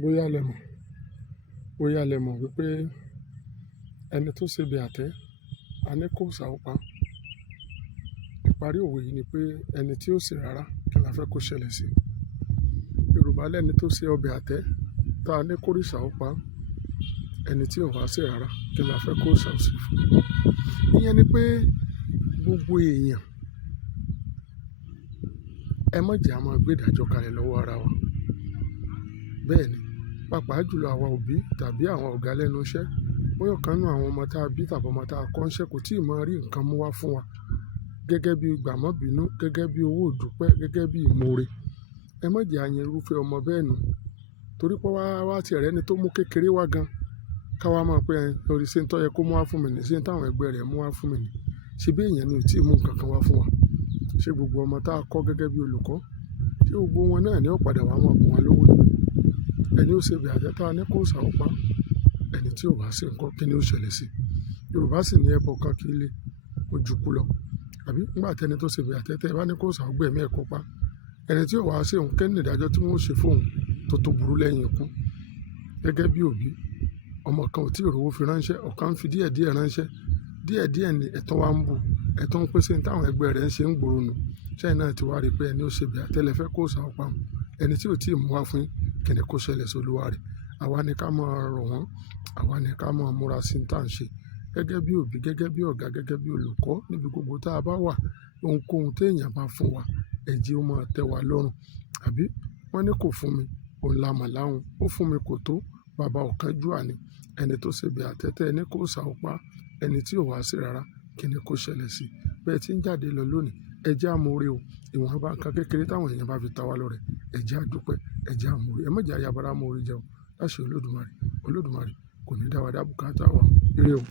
Bóyá lẹ mọ̀, bóyá lẹ mọ̀ wípé ẹni tó ṣebi àtẹ́, a ní kó òòṣà ó pa. Ìparí òwe yìí ni pé ẹni tí ó sè rárá kí la fẹ́ kó ṣẹlẹ̀ sí. Yorùbá lẹ́ni tó ṣe ọbẹ̀ àtẹ́ tá a ní kó òrìṣà ó pa. Ẹni tí ò wá sè rárá kí la fẹ́ kó òòṣà ó ṣe fún. Ìyẹn ni pé gbogbo èèyàn, ẹ má jẹ́ a máa gbé ìdájọ́ kalẹ̀ lọ́wọ́ ara wa. Bẹ́ẹ̀ ni, pàápàá jùlọ àwa òbí tàbí àwọn ọ̀gá lẹ́nu iṣẹ́, bóyá ọ̀kan nínú àwọn ọmọ tá a bí tàbí ọmọ tá a kọ́ ńṣẹ́ kò tíì máa rí nǹkan mú wá fún wa gẹ́gẹ́ bí gbàmọ́bìnú, gẹ́gẹ́ bí owó ìdúpẹ́, gẹ́gẹ́ bí ìmoore. Ẹ má jẹ́ a yan irúfẹ́ ọmọ bẹ́ẹ̀ nù, torí pé wá ti ẹ̀rẹ́ ni tó mú kékeré wá gan, ká wá máa pé orí ṣe ń tọ́ yẹ kó mú wá fún mi ní, ṣe ń táwọn ẹgbẹ́ rẹ̀ mú wá fún mi ní. Ṣé bí èèyàn ni ò tí ì mú nǹkan kan wá fún wa? Ṣé gbogbo ọmọ tá a kọ́ gẹ́gẹ́ bí olùkọ́, ṣé gbogbo wọn náà ni ó padà wá máa bùn wá lówó ni? Ẹni ó ṣebi àtẹ́ tá a ní kó òòṣà ó pa. Ẹni tí ò bá ṣe nǹkan kí ni ó ṣẹlẹ̀ sí? Yorùbá sì ní ẹbọ kan kì í le ojú kú lọ. Àbí nígbà tẹni tó ṣebi àtẹ́ tẹ́ ẹ bá ní kó òòṣà ó gbẹ̀mí ẹ̀ kó pa. Ẹni tí ò wá ṣe òun kẹ́ni ìdájọ́ tí wọ́n ó ṣe fóun tó burú lẹ́yìn ikú. Gẹ́gẹ́ bí òbí, ọmọ kan ò tí ì rówó fi ránṣẹ́, ọ̀kan ń fi díẹ̀díẹ̀ ránṣẹ́. Díẹ̀díẹ̀ ni ẹ̀tàn wa ń bù, ẹ̀tàn ń pèsè ní táwọn ẹgbẹ́ rẹ̀ ń ṣe ń gbòòrò nù. Ṣẹ́yìn náà ti wá rí pé ẹni ó ṣebi àtẹ́ lẹ fẹ́ kó òòṣà ó pa. Ẹni tí ò tí ì mú wá fún yín kí ni kó ṣẹlẹ̀ sí olúwa rẹ̀? Àwa ni ká máa rọ̀ wọ́n, àwa ni ká máa múra sí ní tá à ń ṣe. Gẹ́gẹ́ bí òbí, gẹ́gẹ́ bí ọ̀gá, gẹ́gẹ́ bí olùkọ́, níbi gbogbo tá a bá wà, ohunkóhun tí èèyàn bá fún wa, ẹ jẹ́ ó máa tẹ́ wa lọ́rùn. Àbí wọ́n ní kò fún mi, òun la mà láhùn, ó fún mi kò tó, bàbá ọ̀kánjúà ni. Ẹni tó ṣebi àtẹ́ tẹ́ ẹ ní kó òòṣà ó pa. Ẹni tí ò wá sè rárá kí ni kó ṣẹlẹ̀ sí? Bẹ́ẹ̀ tí ń jáde lọ lónìí, ẹ jẹ́ àmúre o. Ìwọ̀nba nǹkan kékeré táwọn èèyàn bá fi ta wá lọ́rẹ, ẹ jẹ́ àdúpẹ́, ẹ jẹ́ àmúre. Ẹ má jẹ́ ayabara mú orí jẹ o. Láṣẹ Olódùmarè, Olódùmarè kò ní dá wa dá bùkátà wa. Ire o.